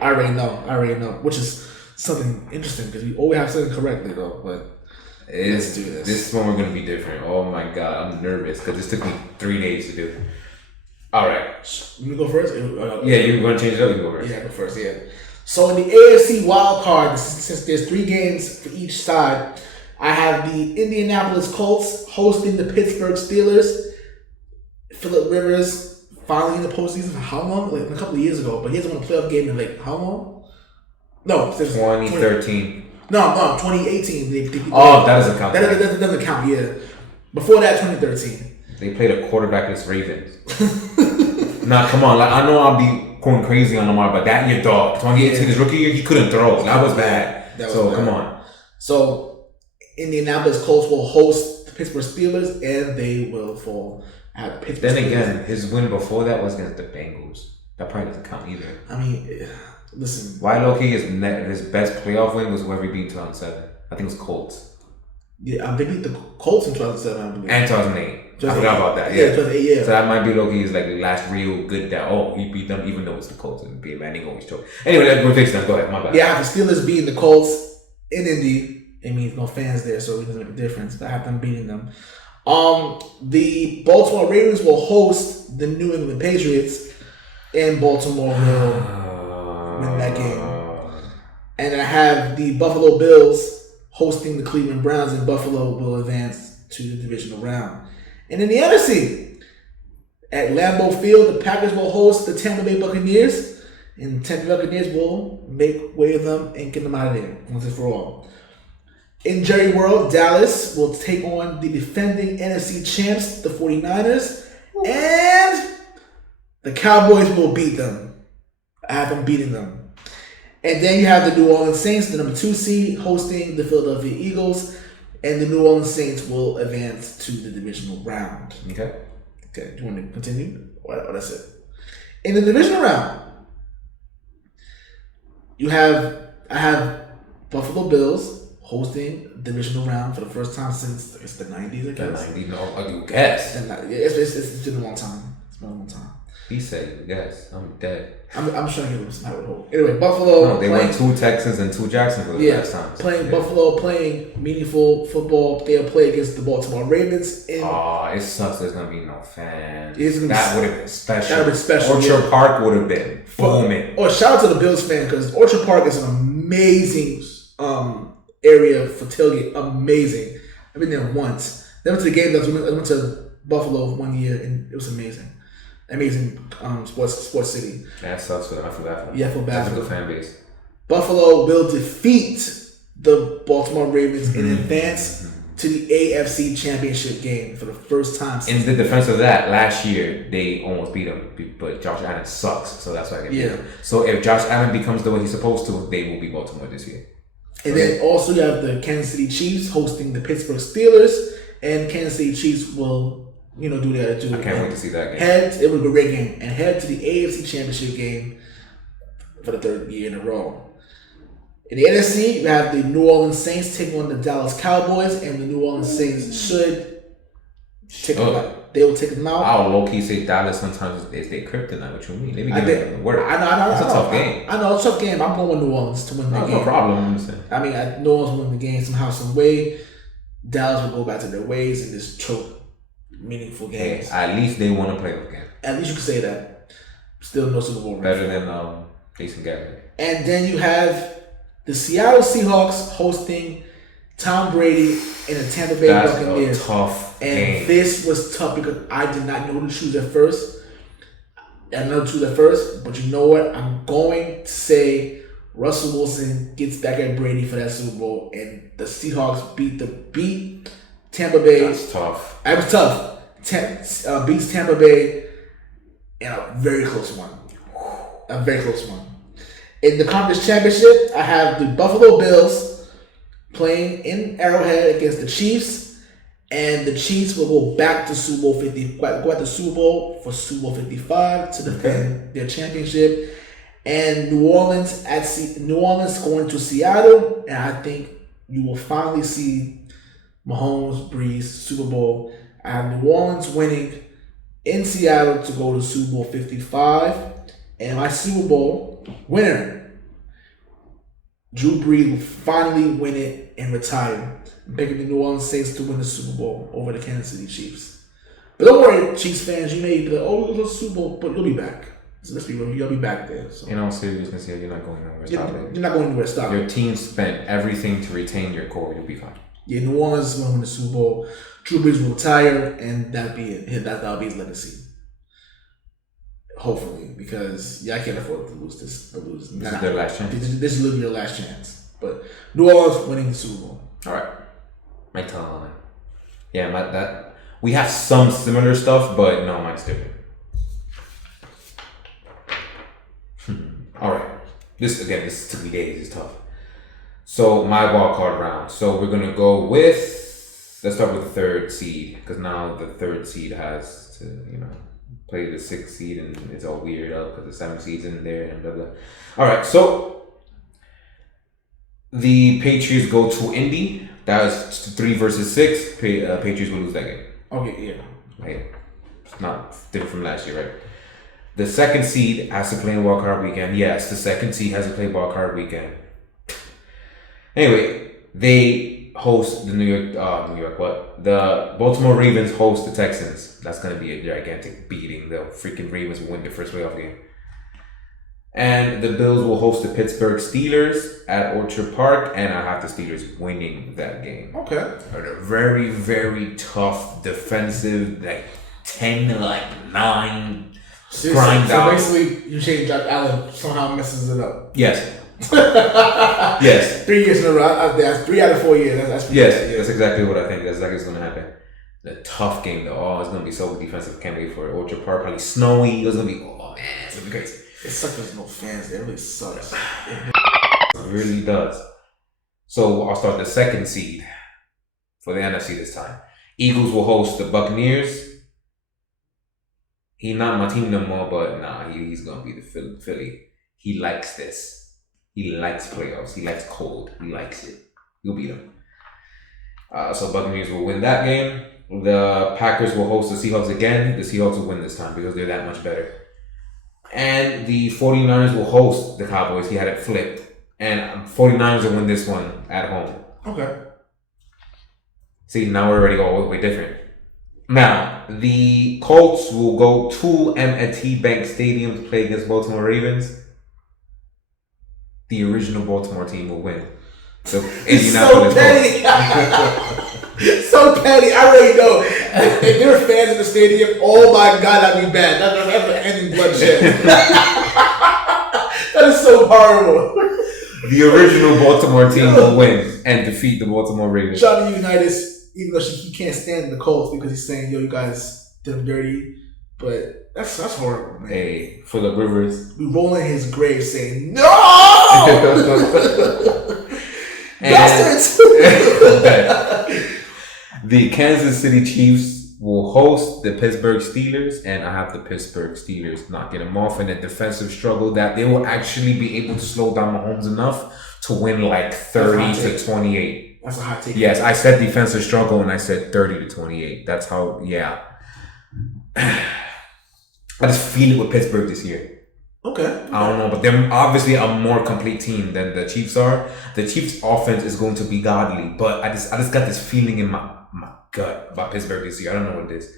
already know. Which is something interesting because we always have something correctly though. But let's do this. This one we're gonna be different. Oh my god, I'm nervous because this took me 3 days to do. All right. You go first? Yeah, you want to change it up? You go first. Yeah, I go first, yeah. So in the AFC wild card, since there's 3 games for each side, I have the Indianapolis Colts hosting the Pittsburgh Steelers. Phillip Rivers finally in the postseason for how long? Like a couple of years ago, but he hasn't won a playoff game in like how long? No, 2013. No, 2018. That doesn't count. That doesn't count, yeah. Before that, 2013. They played a quarterbackless Ravens. Nah, come on. Like I know I'll be going crazy on Lamar, but that year, dog. 2018, his rookie year, he couldn't throw. That was bad. Come on. So, Indianapolis Colts will host the Pittsburgh Steelers, and they will fall at Pittsburgh. Then again, his win before that was against the Bengals. That probably doesn't count either. I mean, listen. Why low-key his best playoff win was whoever he beat in 2007. I think it was Colts. Yeah, they beat the Colts in 2007, I believe. And 2008. I forgot about that. Yeah, 2008, yeah. So that might be low-key like the last real good that, he beat them even though it's the Colts and be a man, he always choke. Anyway, we're fixing them. Go ahead, my bad. Yeah, I have the Steelers beating the Colts in Indy. It means no fans there, so it doesn't make a difference. But I have them beating them. The Baltimore Ravens will host the New England Patriots. and Baltimore will win that game. And I have the Buffalo Bills hosting the Cleveland Browns, and Buffalo will advance to the divisional round. And in the NFC, at Lambeau Field, the Packers will host the Tampa Bay Buccaneers, and the Tampa Bay Buccaneers will make way of them and get them out of there once and for all. In Jerry World, Dallas will take on the defending NFC champs, the 49ers, and the Cowboys will beat them. I have them beating them. And then you have the New Orleans Saints, the number 2 seed, hosting the Philadelphia Eagles, and the New Orleans Saints will advance to the divisional round. Okay. Do you want to continue? Or that's it? In the divisional round, I have Buffalo Bills hosting the divisional round for the first time since it's the 90s, I guess. The 90s, no, I guess. And it's been a long time. It's been a long time. He said, yes, I'm dead. I'm trying to give him some type of hope. Anyway, Buffalo. No, they won 2 Texans and 2 Jacksonville last time. Buffalo playing meaningful football. They'll play against the Baltimore Ravens. It sucks. There's gonna be no fans. That would have been special. That would have been special. Orchard Park would have been booming. Shout out to the Bills fan, because Orchard Park is an amazing area for tailgate. Amazing. I've been there once. Then went to the game. I went to Buffalo one year, and it was amazing. Amazing sports city. That sucks for them. I feel bad for them. Yeah, I feel bad for them. That's a good fan base. Buffalo will defeat the Baltimore Ravens and advance to the AFC Championship game for the first time. In the defense of that, last year they almost beat them, but Josh Allen sucks, so that's why I get beat them. So if Josh Allen becomes the way he's supposed to, they will beat Baltimore this year. And then also you have the Kansas City Chiefs hosting the Pittsburgh Steelers, and Kansas City Chiefs will do that too. I can't wait to see that game. It was a great game. And head to the AFC Championship game for the 3rd year in a row. In the NFC, you have the New Orleans Saints taking on the Dallas Cowboys, and the New Orleans Saints should take them out. They will take them out. I'll low-key say Dallas sometimes is their kryptonite. What you mean? They be giving them the work. I know. It's a tough game. I know, it's a tough game. I'm going with New Orleans to win the game. No problem. I mean, New Orleans will win the game somehow, some way. Dallas will go back to their ways and just choke meaningful games. Hey, at least they won a playoff game. At least you can say that. Still no Super Bowl ring. Better than Jason Garrett. And then you have the Seattle Seahawks hosting Tom Brady and the Tampa Bay Buccaneers. That's a tough game. And this was tough because I did not know who to choose at first. But you know what? I'm going to say Russell Wilson gets back at Brady for that Super Bowl, and the Seahawks beat Tampa Bay. That's tough. It was tough. Beats Tampa Bay in a very close one. In the conference championship, I have the Buffalo Bills playing in Arrowhead against the Chiefs, and the Chiefs will go back to Super Bowl 50. Go at the Super Bowl for Super Bowl 55 to defend their championship. And New Orleans going to Seattle, and I think you will finally see Mahomes, Breeze, Super Bowl. I have New Orleans winning in Seattle to go to Super Bowl 55. And my Super Bowl winner, Drew Brees, will finally win it and retire. I'm picking the New Orleans Saints to win the Super Bowl over the Kansas City Chiefs. But don't worry, Chiefs fans, you may be like, oh, it was a Super Bowl, but you'll be back. So let's be real, you'll be back there. So. In all seriousness, you're not going nowhere. You're not going anywhere. Stop. Your team spent everything to retain your core. You'll be fine. Yeah, New Orleans is going to win the Super Bowl. Drew Brees will retire, and that'll be it. That'll be his legacy. Hopefully, because I can't afford to lose this. This is their last chance. This is literally your last chance. But New Orleans winning the Super Bowl. All right, my timeline. Yeah, we have some similar stuff, but no, mine's different. All right, this took me days. It's tough. So my wild card round. So we're gonna go with. Let's start with the 3rd seed, because now the 3rd seed has to play the 6th seed, and it's all weird up because the 7th seed's in there and blah blah. All right, so the Patriots go to Indy. That was 3 versus 6. Patriots will lose that game. Okay, yeah. Hey, it's not different from last year, right? The 2nd seed has to play in wild card weekend. Yes, the 2nd seed has to play wild card weekend. Anyway, they host the the Baltimore Ravens host the Texans. That's going to be a gigantic beating. The freaking Ravens will win their first playoff game. And the Bills will host the Pittsburgh Steelers at Orchard Park, and I have the Steelers winning that game. Okay. A very, very tough defensive, 10-9 grind out. So basically, you change Josh Allen somehow messes it up. Yes. Yes. 3 years in a row. That's 3 out of 4 years. That's That's exactly what I think. That's exactly what's going to happen. The tough game though. Oh, it's going to be so defensive. Can't wait for it. Orchard Park, probably snowy. It's going to be, oh man, it's going to be crazy. It sucks there's no fans. It really sucks. It really does. So I'll start the second seed for the NFC this time. Eagles will host the Buccaneers. He's not my team no more, but he's going to be the Philly. He likes this. He likes playoffs. He likes cold. He likes it. You'll beat him. So Buccaneers will win that game. The Packers will host the Seahawks again. The Seahawks will win this time because they're that much better. And the 49ers will host the Cowboys. He had it flipped. And 49ers will win this one at home. Okay. See, now we're already all the way different. Now, the Colts will go to M&T Bank Stadium to play against Baltimore Ravens. The original Baltimore team will win. So Indianapolis. So petty. So petty. I already know. If there were fans in the stadium, oh my God, that'd be bad. That's an ending bloodshed. That is so horrible. The original Baltimore team will win and defeat the Baltimore Ravens. Johnny Unitas, even though he can't stand the Colts because he's saying, yo, you guys did him dirty. But that's horrible, man. Hey, Phillip Rivers. We roll in his grave saying, no! Bastards! The Kansas City Chiefs will host the Pittsburgh Steelers, and I have the Pittsburgh Steelers knocking them off in a defensive struggle that they will actually be able to slow down Mahomes enough to win 30-28. That's a hot take. Yes, I said defensive struggle and I said 30-28. That's how, yeah. I just feel it with Pittsburgh this year. Okay. I don't know, but they're obviously a more complete team than the Chiefs are. The Chiefs' offense is going to be godly, but I just got this feeling in my gut about Pittsburgh this year. I don't know what it is.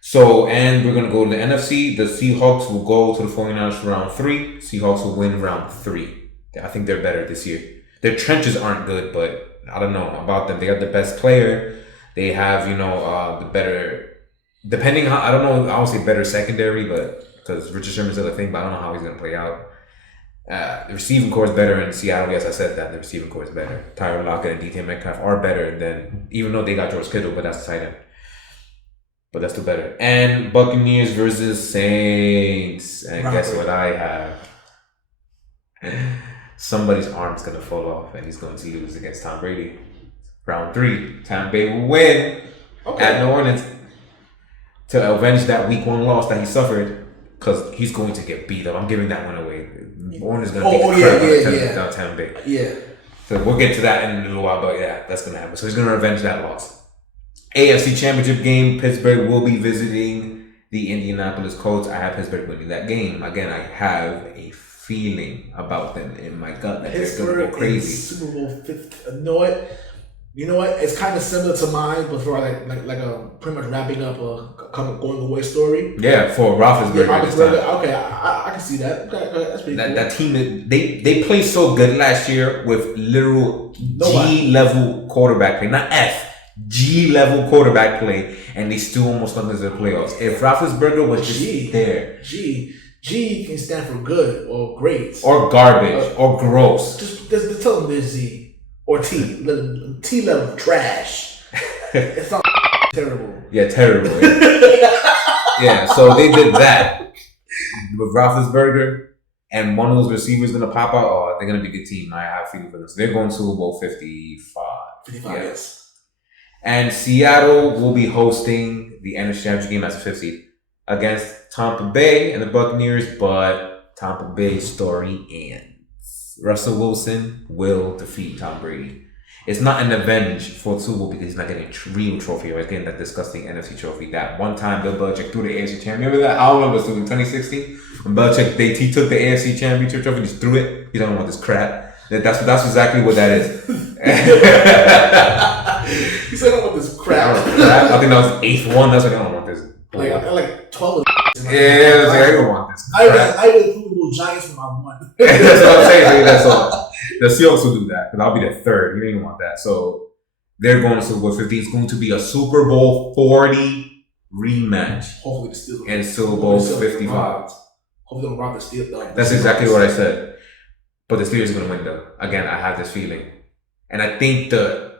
So, and we're going to go to the NFC. The Seahawks will go to the 49ers for round 3. Seahawks will win round 3. I think they're better this year. Their trenches aren't good, but I don't know about them. They got the best player. They have, the better... Depending how, I don't know, I would say better secondary, but because Richard Sherman's still a thing, but I don't know how he's going to play out. The receiving core is better in Seattle. Yes, I said that. The receiving core is better. Tyler Lockett and DK Metcalf are better than, even though they got George Kittle, but that's the tight end. But that's still better. And Buccaneers versus Saints. And guess what I have? Somebody's arm's going to fall off and he's going to lose against Tom Brady. Round 3. Tom Brady will win at New Orleans to avenge that week 1 loss that he suffered, because he's going to get beat up. I'm giving that one away. Orton is going to beat the crap out of Tampa Bay. Yeah. So we'll get to that in a little while, but yeah, that's going to happen. So he's going to revenge that loss. AFC Championship game, Pittsburgh will be visiting the Indianapolis Colts. I have Pittsburgh winning that game. Again, I have a feeling about them in my gut that they're going to go crazy. Super Bowl 50. You know what? It's kind of similar to mine, but for like a pretty much wrapping up a kind of going away story. Yeah, for Roethlisberger. Okay, I can see that. Okay, that's pretty cool. That team, they played so good last year with literal G-level quarterback play, not F. G-level quarterback play, and they still almost got into the playoffs. If Roethlisberger was just there. G can stand for good or great. Or garbage or gross. Just tell them there's Z. Or T level trash. It's not terrible. Yeah, terrible. Yeah, so they did that with Roethlisberger, and one of those receivers going to pop out. Oh, they're going to be a good team. I have a feeling for them. So they're going to Super Bowl 55. 55, yes. And Seattle will be hosting the NFC Championship game as a 5th seed against Tampa Bay and the Buccaneers, but Tampa Bay's story ends. Russell Wilson will defeat Tom Brady. It's not an revenge for Super Bowl because he's not getting a real trophy, or he's getting that disgusting NFC trophy. That one time Bill Belichick threw the AFC Championship. Remember that? I remember it was in 2016 when Belichick he took the AFC Championship trophy and just threw it. He don't want this crap. That's exactly what that is. He said, I don't want this crap. I think that was 8th one. That's what I don't want this. Like 12 of yeah, I don't want this. I would include those Giants from my one. That's what I'm saying. That's all. The Seahawks will do that because I'll be the third. You don't even want that. So they're going to Super Bowl 50. It's going to be a Super Bowl 40 rematch. Hopefully the Steelers. And Super Bowl 55. Hopefully they don't rob the Steelers. That's exactly what I said. But the Steelers are going to win though. Again, I have this feeling. And I think the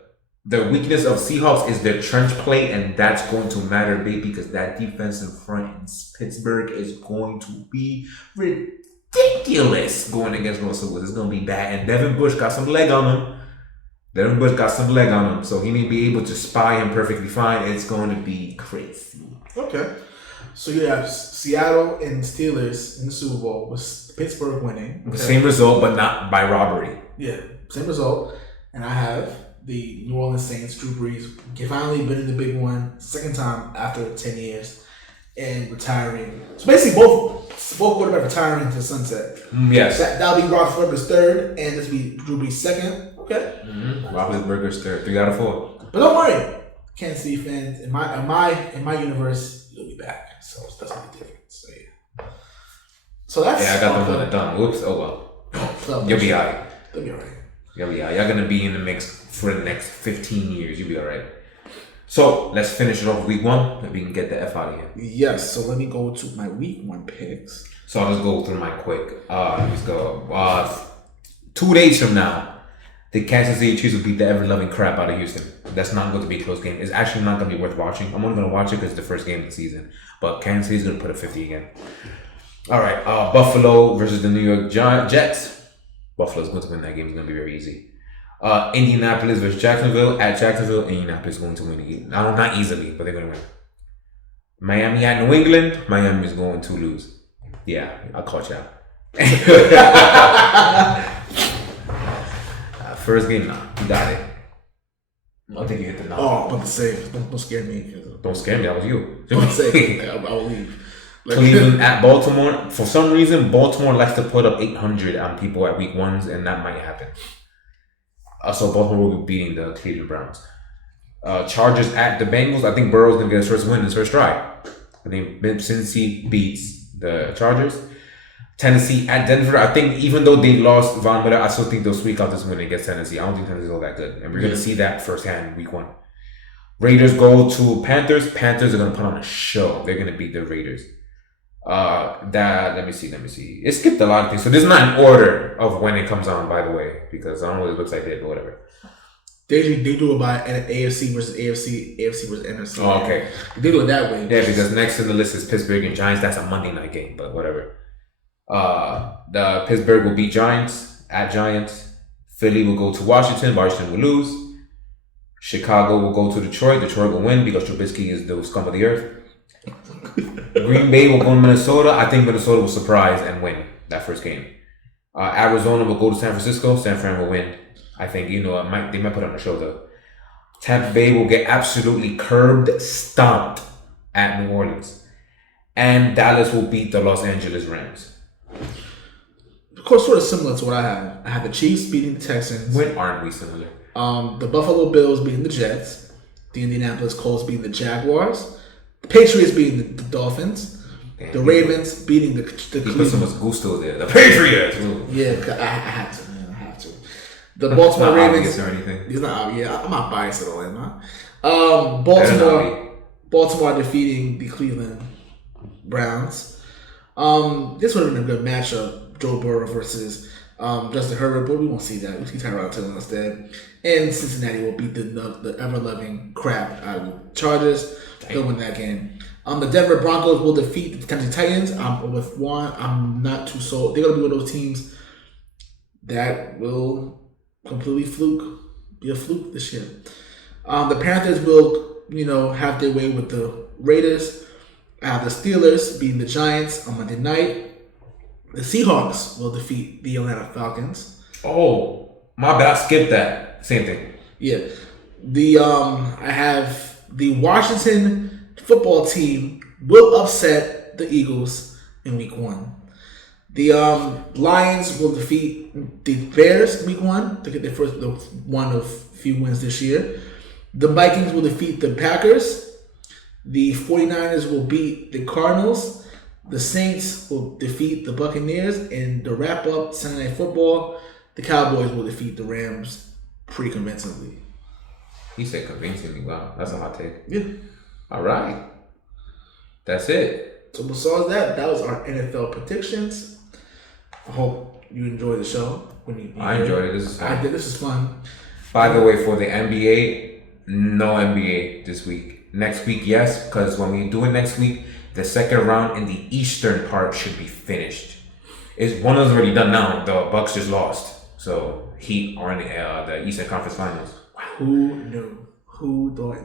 weakness of Seahawks is their trench play, and that's going to matter big because that defense in front in Pittsburgh is going to be ridiculous going against Russell Wilson. It's going to be bad. And Devin Bush got some leg on him. So he may be able to spy him perfectly fine. It's going to be crazy. Okay. So you have Seattle and Steelers in the Super Bowl with Pittsburgh winning. Okay. The same result, but not by robbery. Yeah, same result. And I have the New Orleans Saints, Drew Brees, finally winning the big one, second time after 10 years, and retiring. So basically, both quarterbacks retiring into the sunset. Yes. That'll be Roethlisberger's third, and this will be Drew Brees' second. Okay. Roethlisberger's third, 3 out of 4. But don't worry, Kansas City fans. In my universe, you'll be back. So that's not the difference. So yeah. So that's I got them one done. Whoops. Oh well. So You'll be alright. You'll be alright. Y'all gonna be in the mix for the next 15 years. You'll be alright. So let's finish it off with week 1, and we can get the F out of here. Yes. So let me go to my week 1 picks. So I'll just go through mine quick. Let's go. 2 days from now, the Kansas City Chiefs will beat the ever-loving crap out of Houston. That's not going to be a close game. It's actually not going to be worth watching. I'm only going to watch it because it's the first game of the season. But Kansas City's going to put a 50 again. All right. Buffalo versus the New York Jets. Buffalo's going to win that game. It's going to be very easy. Indianapolis versus Jacksonville. At Jacksonville, Indianapolis is going to win again. No, not easily, but they're going to win. Miami at New England. Miami is going to lose. Yeah, I'll caught y'all. First game, nah. You got it. I think you hit the knob. Oh, I'm about to say, don't scare me. Don't scare me, that was you. Don't say, I will leave. Cleveland at Baltimore. For some reason, Baltimore likes to put up 800 on people at week 1s, and that might happen. So Baltimore will be beating the Cleveland Browns. Chargers at the Bengals. I think Burrow's going to get his first win in his first try. I think Cincy beats the Chargers. Tennessee at Denver. I think even though they lost Von Miller, I still think they'll squeak out this win against Tennessee. I don't think Tennessee's all that good. And we're going to see that firsthand week 1. Raiders go to Panthers. Panthers are going to put on a show. They're going to beat the Raiders. Let me see. It skipped a lot of things. So this is not an order of when it comes on, by the way, because I don't know what it looks like there, but whatever. They do it by AFC versus AFC versus NFC. Oh, okay. They do it that way. Yeah, because next in the list is Pittsburgh and Giants. That's a Monday night game, but whatever. The Pittsburgh will beat Giants at Giants. Philly will go to Washington. Washington will lose. Chicago will go to Detroit. Detroit will win because Trubisky is the scum of the earth. Green Bay will go to Minnesota. I think Minnesota will surprise and win that first game. Arizona will go to San Francisco. San Fran will win. I think, they might put on a show though. Tampa Bay will get absolutely stomped at New Orleans. And Dallas will beat the Los Angeles Rams. Of course, sort of similar to what I have. I have the Chiefs beating the Texans. When aren't we similar? The Buffalo Bills beating the Jets. The Indianapolis Colts beating the Jaguars. The Patriots beating the Dolphins. Damn, the Ravens beating the Cleveland. Put so much gusto there. The Patriots. Yeah, I have to. Man, I have to. The Baltimore Ravens. Or anything. It's not obvious. Yeah, I'm not biased at all, am I? Baltimore defeating the Cleveland Browns. This would have been a good matchup. Joe Burrow versus Justin Herbert, but we won't see that. We'll see Tyrod Taylor instead. And Cincinnati will beat the ever-loving crap out of the Chargers. They'll win that game. The Denver Broncos will defeat the Tennessee Titans. With Juan, I'm not too sold. They're going to be one of those teams that will completely be a fluke this year. The Panthers will, have their way with the Raiders. I have the Steelers beating the Giants on Monday night. The Seahawks will defeat the Atlanta Falcons. Oh, my bad. I skipped that. Same thing. Yeah. I have the Washington football team will upset the Eagles in week 1. The Lions will defeat the Bears in week 1 to get the one of few wins this year. The Vikings will defeat the Packers. The 49ers will beat the Cardinals. The Saints will defeat the Buccaneers, and to wrap up Sunday Night Football, the Cowboys will defeat the Rams pretty convincingly. He said convincingly. Wow, that's a hot take. Yeah. All right. That's it. So besides that, that was our NFL predictions. I hope you enjoyed the show. I enjoyed it. This is fun. I did. This is fun. By the way, for the NBA, no NBA this week. Next week, yes, because when we do it next week, the second round in the Eastern part should be finished. One of them's already done now. The Bucks just lost, so Heat are in the Eastern Conference Finals. Who knew? Who thought?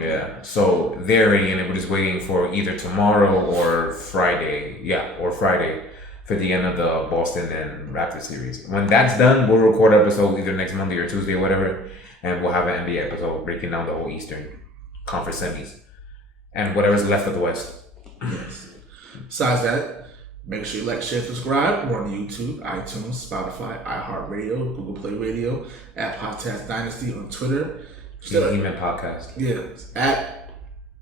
Yeah, so they're already in it. We're just waiting for either tomorrow or Friday. Yeah, or Friday for the end of the Boston and Raptors series. When that's done, we'll record an episode either next Monday or Tuesday or whatever, and we'll have an NBA episode breaking down the whole Eastern Conference semis and whatever's left of the West. Yes. Besides that, make sure you like, share, subscribe. We're on YouTube, iTunes, Spotify, iHeartradio, Google Play Radio, at Podcast Dynasty on Twitter. The Email Podcast. Yeah,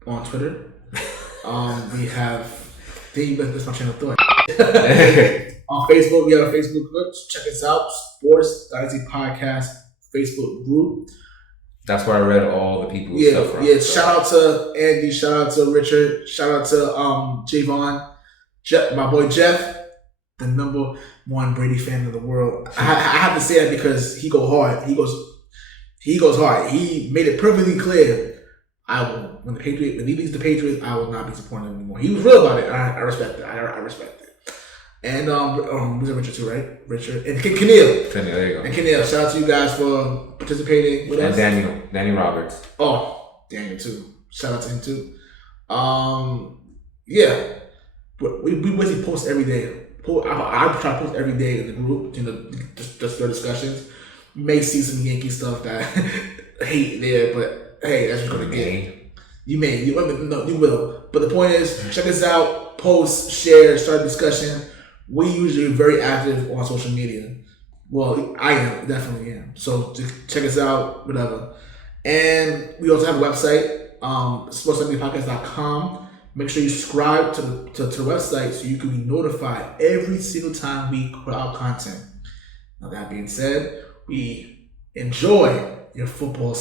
on Twitter. We have. That's my channel of thought. On Facebook, we have a Facebook group. Check us out, Sports Dynasty Podcast Facebook group. That's where I read all the people's stuff from. Yeah, shout out to Andy, shout out to Richard, shout out to Javon, my boy Jeff, the number one Brady fan in the world. I have to say that because he goes hard. He goes hard. He made it perfectly clear. When he leaves the Patriots, I will not be supporting him anymore. He was real about it. I respect it. I respect it. And was it Richard too, right? Richard and Keneal. There you go. And Keneal, shout out to you guys for participating with us. And Danny Roberts. Oh, Daniel too. Shout out to him too. Yeah, we basically post every day. I try to post every day in the group, just their discussions. You may see some Yankee stuff that hate there, but hey, that's what you're gonna get. You will. But the point is, check us out, post, share, start a discussion. We usually are very active on social media. Well, I am, definitely am. So check us out, whatever. And we also have a website, sportsdynastypodcast.com. Make sure you subscribe to the website so you can be notified every single time we put out content. Now that being said, we enjoy your football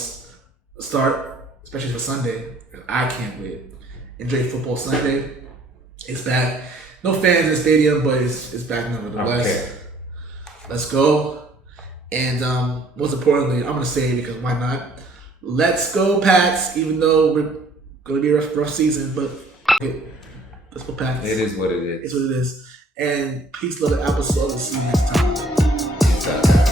start, especially for Sunday. I can't wait. Enjoy football Sunday. It's back. No fans in the stadium, but it's back nevertheless. Okay. Let's go. And most importantly, I'm going to say it because why not? Let's go, Pats, even though we're going to be a rough season, but let's go, Pats. It is what it is. It's what it is. And peace, love, and applesauce. See you next time.